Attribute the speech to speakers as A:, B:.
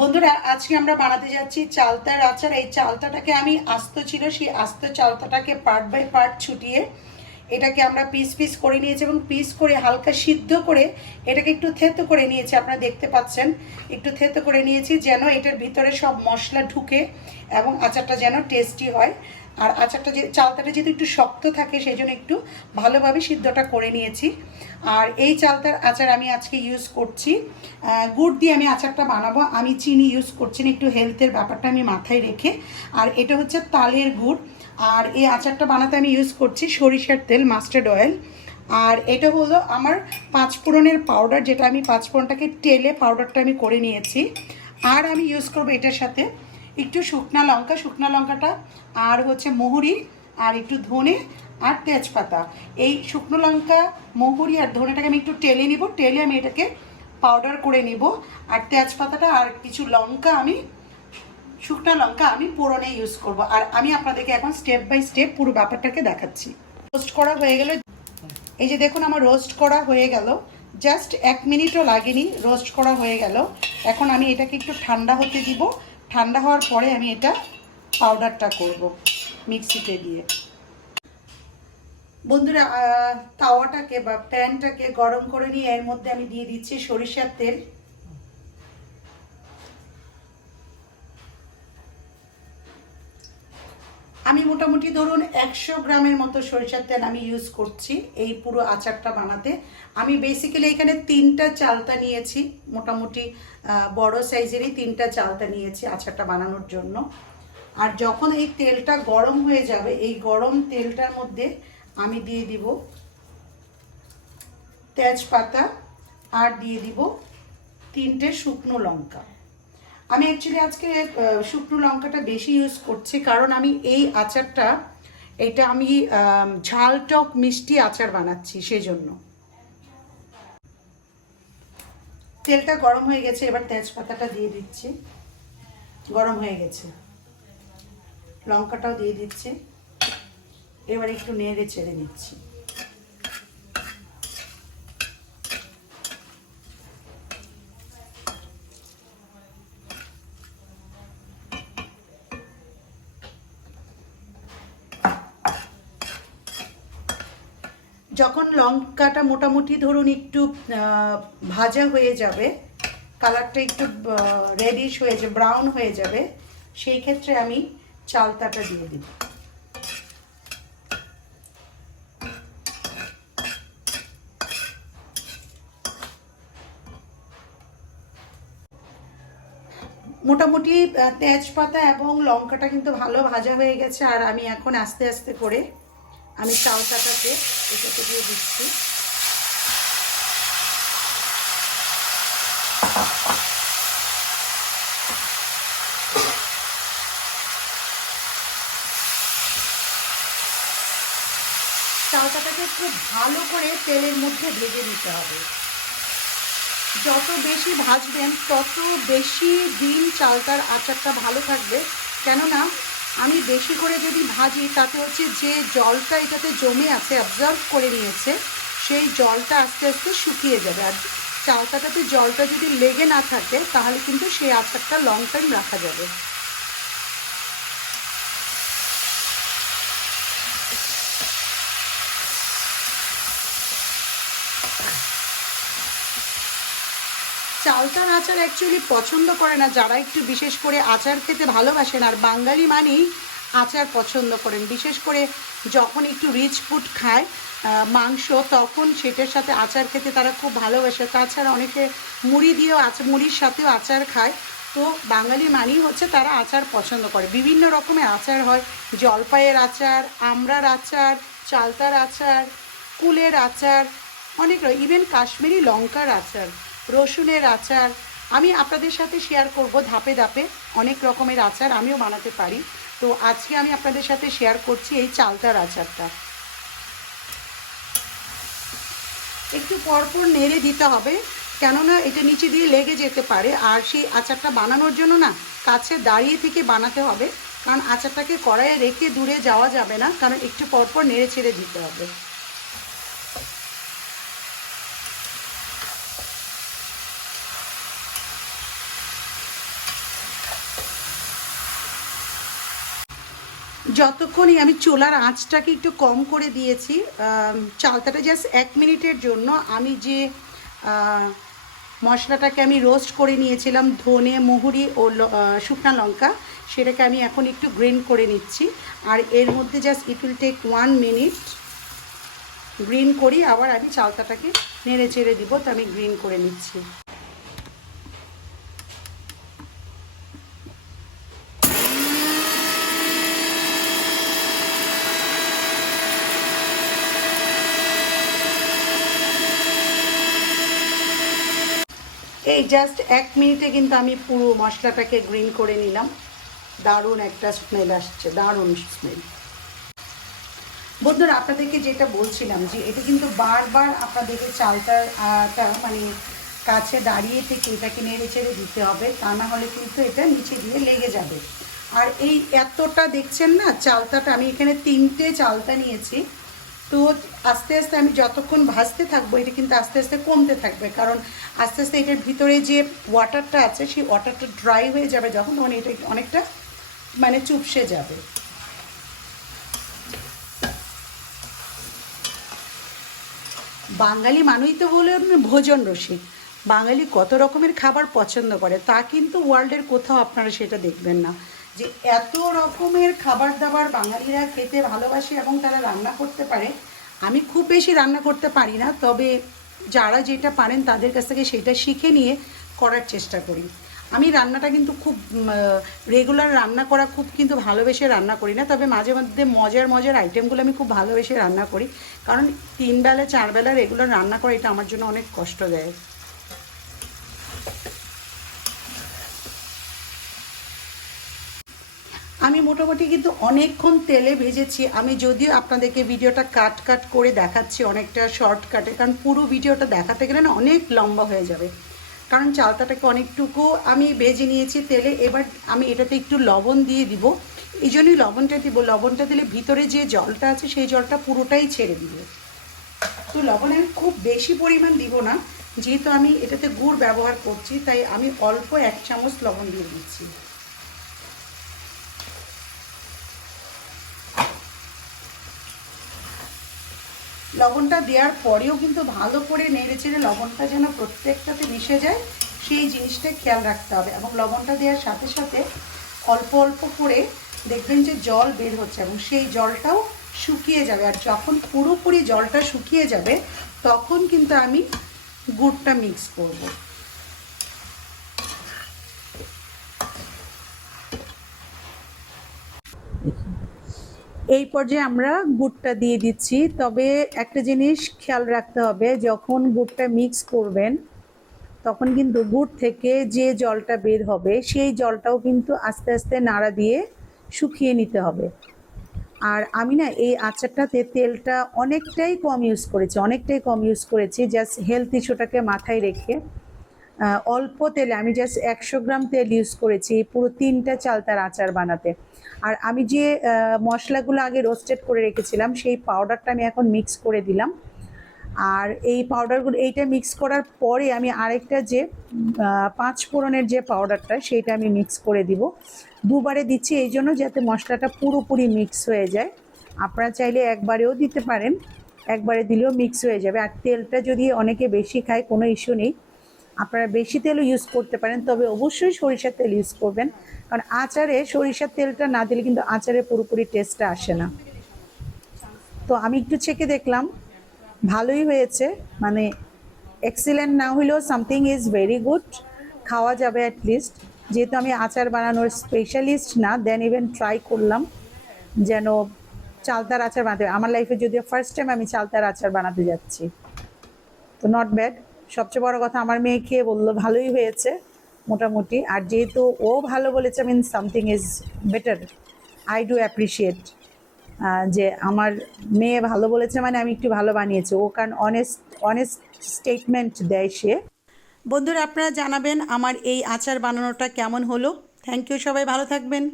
A: বন্ধুরা, আজকে আমরা বানাতে যাচ্ছি চালতার আচার। এই চালতাটাকে আমি আস্ত ছিল, সেই আস্ত চালতাটাকে পার্ট বাই পার্ট ছুটিয়ে এটাকে আমরা পিস পিস করে নিয়েছি এবং পিস করে হালকা সিদ্ধ করে এটাকে একটু থেতো করে নিয়েছি, আপনারা দেখতে পাচ্ছেন। একটু থেতো করে নিয়েছি যেন এটার ভিতরে সব মশলা ঢুকে এবং আচারটা যেন টেস্টি হয়। আর আচারটা যে চালতাটা যেহেতু একটু শক্ত থাকে সেই জন্য একটু ভালোভাবে সিদ্ধটা করে নিয়েছি। আর এই চালতার আচার আমি আজকে ইউজ করছি। গুড় দিয়ে আমি আচারটা বানাবো। আমি চিনি ইউজ করছি না, একটু হেলথের ব্যাপারটা আমি মাথায় রেখে। আর এটা হচ্ছে তালের গুড়। আর এই আচারটা বানাতে আমি ইউজ করছি সরিষার তেল মাস্টার্ড অয়েল আর এটা হলো আমার পাঁচ ফোড়নের পাউডার যেটা আমি পাঁচ ফোড়নটাকে তেলে পাউডারটা আমি করে নিয়েছি। আর আমি ইউজ করব এটার সাথে একটু শুকনা লঙ্কা, শুকনা লঙ্কাটা, আর হচ্ছে মহুরি, আর একটু ধনে, আর তেজপাতা। এই শুকনো লঙ্কা, মহুরি আর ধনেটাকে আমি একটু টেলে নিব, টেলে আমি এটাকে পাউডার করে নিব। আর তেজপাতাটা আর কিছু লঙ্কা আমি, শুকনো লঙ্কা আমি পোড়নে ইউজ করব। আর আমি আপনাদেরকে এখন স্টেপ বাই স্টেপ পুরো ব্যাপারটাকে দেখাচ্ছি। রোস্ট করা হয়ে গেল। এই যে দেখুন আমার রোস্ট করা হয়ে গেল। জাস্ট এক মিনিটও লাগেনি রোস্ট করা হয়ে গেল। এখন আমি এটাকে একটু ঠান্ডা হতে দিব। ঠান্ডা হওয়ার পরে আমি এটা পাউডারটা করব মিক্সিতে দিয়ে। বন্ধুরা তাওয়াটাকে বা প্যানটাকে গরম করে নিয়ে এর মধ্যে আমি দিয়ে দিচ্ছি সরিষার তেল। আমি মোটামুটি ধরুন একশো গ্রামের মতো সরিষার তেল আমি ইউজ করছি এই পুরো আচারটা বানাতে। আমি বেসিক্যালি এখানে তিনটা চালতা নিয়েছি, মোটামুটি বড় সাইজেরই তিনটা চালতা নিয়েছি আচারটা বানানোর জন্য। আর যখন এই তেলটা গরম হয়ে যাবে, এই গরম তেলটার মধ্যে আমি দিয়ে দিব তেজপাতা আর দিয়ে দিব তিনটে শুকনো লঙ্কা। আমি অ্যাকচুয়ালি আজকে শুকনো লঙ্কাটা বেশি ইউজ করছি কারণ আমি এই আচারটা, এটা আমি ঝাল টক মিষ্টি আচার বানাচ্ছি সেই জন্য তেলটা গরম হয়ে গেছে, এবার তেজপাতাটা দিয়ে দিচ্ছি। গরম হয়ে গেছে। লঙ্কাটাও দিয়ে দিচ্ছি। এবার একটু নেড়ে ছেড়ে নিচ্ছি। যখন লঙ্কাটা মোটামুটি ধরুন একটু ভাজা হয়ে যাবে, কালারটা একটু রেডিশ হয়ে যাবে ব্রাউন হয়ে যাবে, সেই ক্ষেত্রে আমি চালতাটা দিয়ে দিব। মোটামুটি তেজপাতা এবং লঙ্কাটা কিন্তু ভালো ভাজা হয়ে গেছে, আর আমি এখন আস্তে আস্তে করে আমি চালটাটাকে এটাকে দিয়ে দিচ্ছি। চালটাটাকে খুব ভালো করে তেলের মধ্যে ভেজে নিতে হবে। যত বেশি ভাজবেন, তত বেশি দিন চালটার আচারটা ভালো থাকবে। কেননা আমি বেশি করে যদি ভাজি, তাতে হচ্ছে যে জলটা এটাতে জমে আছে অ্যাবজর্ব করে নিয়েছে, সেই জলটা আস্তে আস্তে শুকিয়ে যাবে। আর চালতাটাতে জলটা যদি লেগে না থাকে, তাহলে কিন্তু সেই আচারটা লং টাইম রাখা যাবে। চালতার আচার অ্যাকচুয়ালি পছন্দ করে না, যারা একটু বিশেষ করে আচার খেতে ভালোবাসেন, আর বাঙালি মানেই আচার পছন্দ করেন। বিশেষ করে যখন একটু রিচ ফুড খায় মাংস, তখন সেটার সাথে আচার খেতে তারা খুব ভালোবাসে। তাছাড়া অনেকে মুড়ি দিয়েও আচার মুড়ির সাথেও আচার খায়। তো বাঙালি মানেই হচ্ছে তারা আচার পছন্দ করে। বিভিন্ন রকমের আচার হয়, জলপাইয়ের আচার, আমড়ার আচার, চালতার আচার, কুলের আচার, অনেক ইভেন কাশ্মীরি লঙ্কার আচার। রসুনের আচার। আমি আপনাদের সাথে শেয়ার করব ধাপে ধাপে। অনেক রকমের আচার আমিও বানাতে পারি। তো আজকে আমি আপনাদের সাথে শেয়ার করছি এই চালতার আচারটা। একটু পরপর নেড়ে দিতে হবে, কেননা এটা নিচে দিয়ে লেগে যেতে পারে। আর সেই আচারটা বানানোর জন্য না, কাছে দাঁড়িয়ে থেকে বানাতে হবে। কারণ আচারটাকে কড়াইয়ে রেখে দূরে যাওয়া যাবে না, কারণ একটু পরপর নেড়ে ছেড়ে দিতে হবে। যতক্ষণই আমি চুলার আঁচটাকে একটু কম করে দিয়েছি চালতাটা জাস্ট এক মিনিটের জন্য আমি যে মশলাটাকে আমি রোস্ট করে নিয়েছিলাম, ধনে, মহুরি ও শুকনা লঙ্কা, সেটাকে আমি এখন একটু গ্রিন করে নিচ্ছি। আর এর মধ্যে just it will take one minute green করি, আবার আমি চালতাটাকে নেড়ে চেড়ে দিব, তো আমি গ্রিন করে নিচ্ছি। জাস্ট এক মিনিটে কিন্তু আমি পুরো মশলাটাকে গ্রিন করে নিলাম। দারুণ একটা স্মেল আসছে, দারুণ স্মেল বন্ধুরা, আপনাদেরকে যেটা বলছিলাম যে এটা কিন্তু বারবার আপনাদেরকে চালটার আটা মানে কাছে দাঁড়িয়ে থেকে এটাকে নেড়ে চেড়ে দিতে হবে, তা না হলে কিন্তু এটা নিচে দিয়ে লেগে যাবে। আর এই এতটা দেখছেন না, চালতাটা আমি এখানে তিনটে চালতা নিয়েছি। তো আস্তে আস্তে আমি যতক্ষণ ভাজতে থাকব, এটা কিন্তু আস্তে আস্তে কমতে থাকবে। কারণ আস্তে আস্তে এটার ভিতরে যে ওয়াটারটা আছে, সেই ওয়াটারটা ড্রাই হয়ে যাবে যখন, তখন এটা অনেকটা মানে চুপসে যাবে। বাঙালি মানুষই তো বলে ভোজন রসিক। বাঙালি কত রকমের খাবার পছন্দ করে, তা কিন্তু ওয়ার্ল্ডের কোথাও আপনারা সেটা দেখবেন না। যে এত রকমের খাবার দাবার বাঙালিরা খেতে ভালোবাসে এবং তারা রান্না করতে পারে, আমি খুব বেশি রান্না করতে পারি না, তবে যারা যেটা পারেন তাদের কাছ থেকে সেটা শিখে নিয়ে করার চেষ্টা করি। আমি রান্নাটা কিন্তু খুব রেগুলার রান্না করা খুব কিন্তু ভালোবেসে রান্না করি না, তবে মাঝে মধ্যে মজার মজার আইটেমগুলো আমি খুব ভালোবেসে রান্না করি। কারণ তিন বেলা, চার বেলা রেগুলার রান্না করা এটা আমার জন্য অনেক কষ্ট দেয় আমি মোটামুটি কিন্তু অনেকক্ষণ তেলে ভেজেছি। আমি যদিও আপনাদেরকে ভিডিওটা কাট কাট করে দেখাচ্ছি অনেকটা শর্টকাটে কারণ পুরো ভিডিওটা দেখাতে গেলে না অনেক লম্বা হয়ে যাবে। কারণ চালতাটাকে অনেকটুকু আমি ভেজে নিয়েছি তেলে, এবার আমি এটাতে একটু লবণ দিয়ে দিব। এই জন্যই লবণটা দিব। লবণটা দিলে ভিতরে যে জলটা আছে, সেই জলটা পুরোটাই ছেড়ে দিবে। তো লবণ আমি খুব বেশি পরিমাণ দিব না। যেহেতু আমি এটাতে গুড় ব্যবহার করছি, তাই আমি অল্প এক চামচ লবণ দিয়ে দিচ্ছি। লবণটা দেওয়ার পরেও কিন্তু ভালো করে নেড়ে চেড়ে লবণটা যেন প্রত্যেকটাতে মিশে যায়, সেই জিনিসটা খেয়াল রাখতে হবে। এবং লবণটা দেওয়ার সাথে সাথে অল্প অল্প করে দেখবেন যে জল বের হচ্ছে এবং সেই জলটাও শুকিয়ে যাবে। আর যখন পুরোপুরি জলটা শুকিয়ে যাবে, তখন কিন্তু আমি গুড়টা মিক্স করব। এই পর্যায়ে আমরা গুড়টা দিয়ে দিচ্ছি। তবে একটা জিনিস খেয়াল রাখতে হবে, যখন গুড়টা মিক্স করবেন, তখন কিন্তু গুড় থেকে যে জলটা বের হবে, সেই জলটাও কিন্তু আস্তে আস্তে নাড়া দিয়ে শুকিয়ে নিতে হবে। আর আমি না এই আচারটাতে তেলটা অনেকটাই কম ইউজ করেছি, অনেকটাই কম ইউজ করেছি জাস্ট হেলথ ইস্যুটাকে মাথায় রেখে। অল্প তেলে, আমি জাস্ট একশো গ্রাম তেল ইউজ করেছি, পুরো তিনটা চালতার আচার বানাতে। আর আমি যে মশলাগুলো আগে রোস্টেড করে রেখেছিলাম, সেই পাউডারটা আমি এখন মিক্স করে দিলাম। আর এই পাউডারগুলো এইটা মিক্স করার পরে আমি আরেকটা যে পাঁচ ফোড়নের যে পাউডারটা সেইটা আমি মিক্স করে দিব। দুবারে দিচ্ছি, এই জন্য যাতে মশলাটা পুরোপুরি মিক্স হয়ে যায়। আপনারা চাইলে একবারেও দিতে পারেন, একবারে দিলেও মিক্স হয়ে যাবে। আর তেলটা যদি অনেকে বেশি খায়, কোনো ইস্যু নেই। আপনারা বেশি তেলও ইউজ করতে পারেন, তবে অবশ্যই সরিষার তেল ইউজ করবেন। কারণ আচারে সরিষার তেলটা না দিলে কিন্তু আচারে পুরোপুরি টেস্টটা আসে না। তো আমি একটু চেকে দেখলাম, ভালোই হয়েছে। মানে এক্সিলেন্ট না হলেও সামথিং ইজ ভেরি গুড খাওয়া যাবে অ্যাট লিস্ট যেহেতু আমি আচার বানানোর স্পেশালিস্ট না দেন ইভেন ট্রাই করলাম যেন চালতার আচার বানাতে আমার লাইফে যদিও ফার্স্ট টাইম আমি চালতার আচার বানাতে যাচ্ছি। তো নট ব্যাড সবচেয়ে বড় কথা, আমার মেয়ে খেয়ে বলল, ভালোই হয়েছে মোটামুটি। আর যেহেতু ও ভালো বলেছে mean something is better I do appreciate যে আমার মেয়ে ভালো বলেছে মানে আমি একটু ভালো বানিয়েছি। ও কারণ অনেস্ট অনেস্ট স্টেটমেন্ট দেয় সে। বন্ধুরা, আপনারা জানাবেন আমার এই আচার বানানোটা কেমন হলো। থ্যাংক ইউ সবাই ভালো থাকবেন।